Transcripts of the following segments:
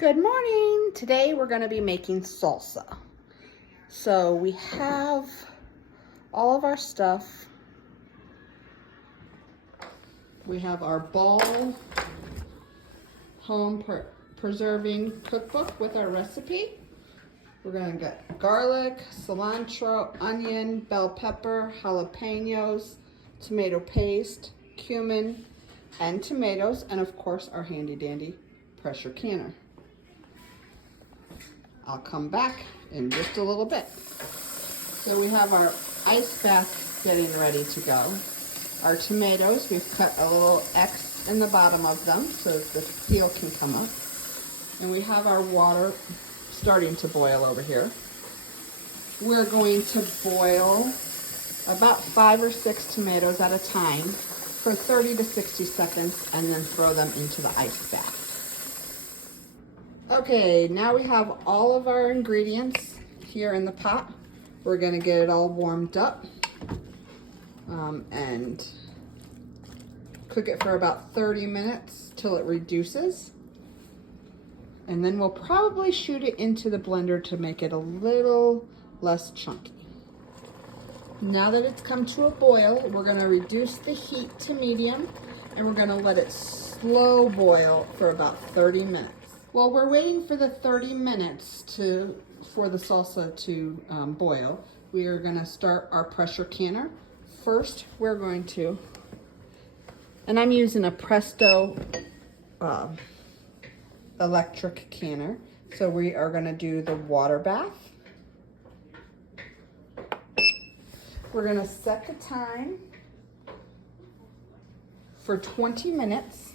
Good morning. Today we're going to be making salsa. So we have all of our stuff. We have our Ball Home Preserving Cookbook with our recipe. We're going to get garlic, cilantro, onion, bell pepper, jalapeños, tomato paste, cumin, and tomatoes, and of course our handy dandy pressure canner. I'll come back in just a little bit. So we have our ice bath getting ready to go. Our tomatoes, we've cut a little X in the bottom of them so that the peel can come up. And we have our water starting to boil over here. We're going to boil about 5 or 6 tomatoes at a time for 30 to 60 seconds and then throw them into the ice bath. Okay, now we have all of our ingredients here in the pot. We're gonna get it all warmed up and cook it for about 30 minutes till it reduces. And then we'll probably shoot it into the blender to make it a little less chunky. Now that it's come to a boil, we're gonna reduce the heat to medium and we're gonna let it slow boil for about 30 minutes. While we're waiting for the 30 minutes for the salsa to boil, we are gonna start our pressure canner. First, we're going to, and I'm using a Presto electric canner. So we are gonna do the water bath. We're gonna set the time for 20 minutes.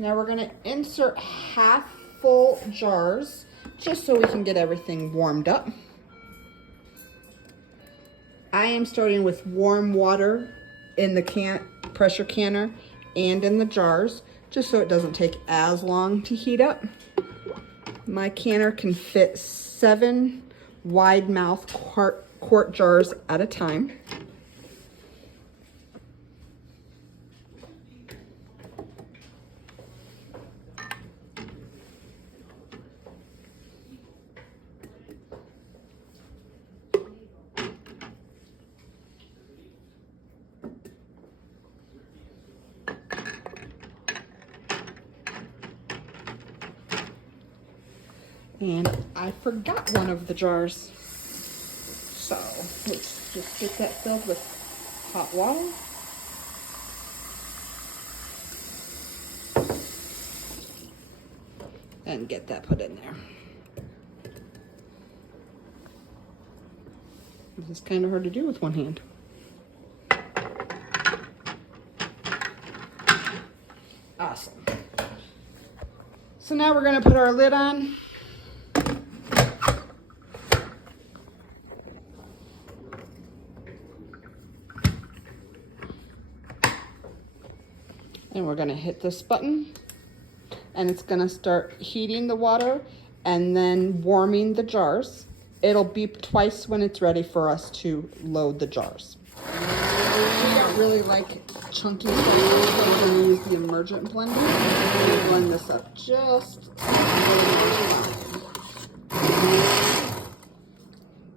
Now we're gonna insert half full jars just so we can get everything warmed up. I am starting with warm water in the pressure canner and in the jars, just so it doesn't take as long to heat up. My canner can fit 7 wide mouth quart jars at a time. And I forgot one of the jars. So let's just get that filled with hot water. And get that put in there. This is kind of hard to do with one hand. Awesome. So now we're going to put our lid on. And we're gonna hit this button and it's gonna start heating the water and then warming the jars. It'll beep twice when it's ready for us to load the jars. We don't really like chunky stuff, so we're gonna use the emergent blender and blend this up just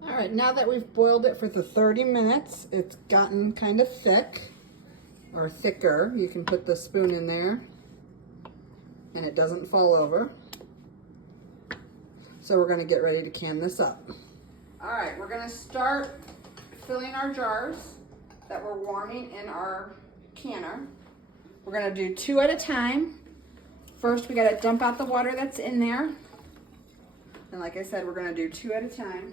all right, now that we've boiled it for the 30 minutes, it's gotten kind of thick. Or thicker. You can put the spoon in there and it doesn't fall over. So we're going to get ready to can this up. All right, we're going to start filling our jars that we're warming in our canner. We're going to do 2 at a time. First, we got to dump out the water that's in there. And like I said, we're going to do 2 at a time.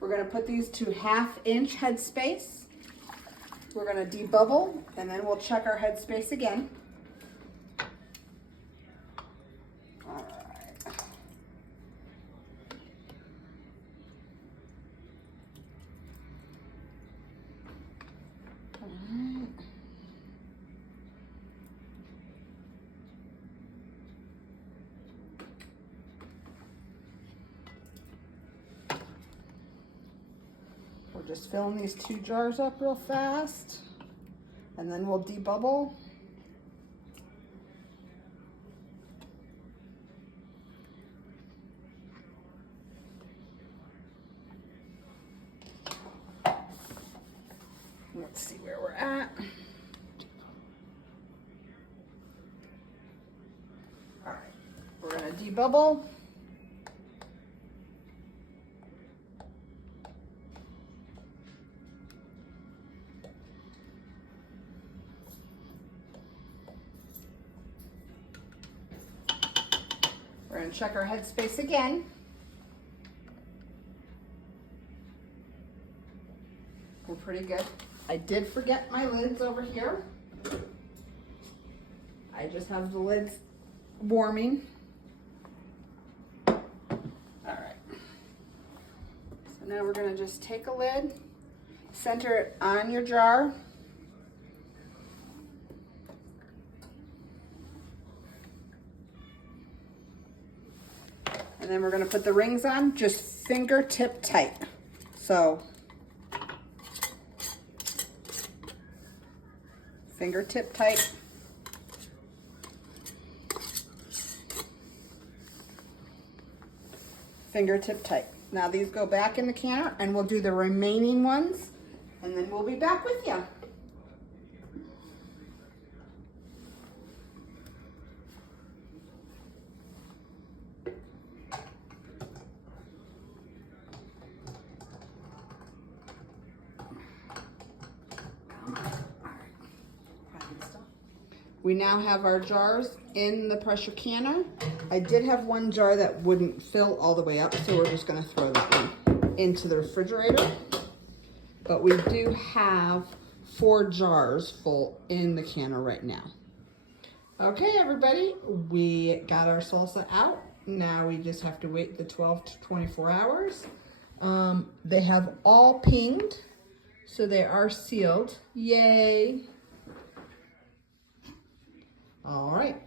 We're gonna put these to 1/2 inch headspace. We're gonna debubble and then we'll check our headspace again. All right. All right. We're just filling these 2 jars up real fast, and then we'll debubble. Let's see where we're at. All right, we're gonna debubble. We're gonna check our headspace again. We're pretty good. I did forget my lids over here. I just have the lids warming. All right. So now we're gonna just take a lid, center it on your jar. And then we're gonna put the rings on, just fingertip tight. So, fingertip tight. Fingertip tight. Now these go back in the canner and we'll do the remaining ones and then we'll be back with you. We now have our jars in the pressure canner. I did have one jar that wouldn't fill all the way up, so we're just gonna throw that one into the refrigerator. But we do have 4 jars full in the canner right now. Okay, everybody, we got our salsa out. Now we just have to wait the 12 to 24 hours. They have all pinged, so they are sealed. Yay. All right.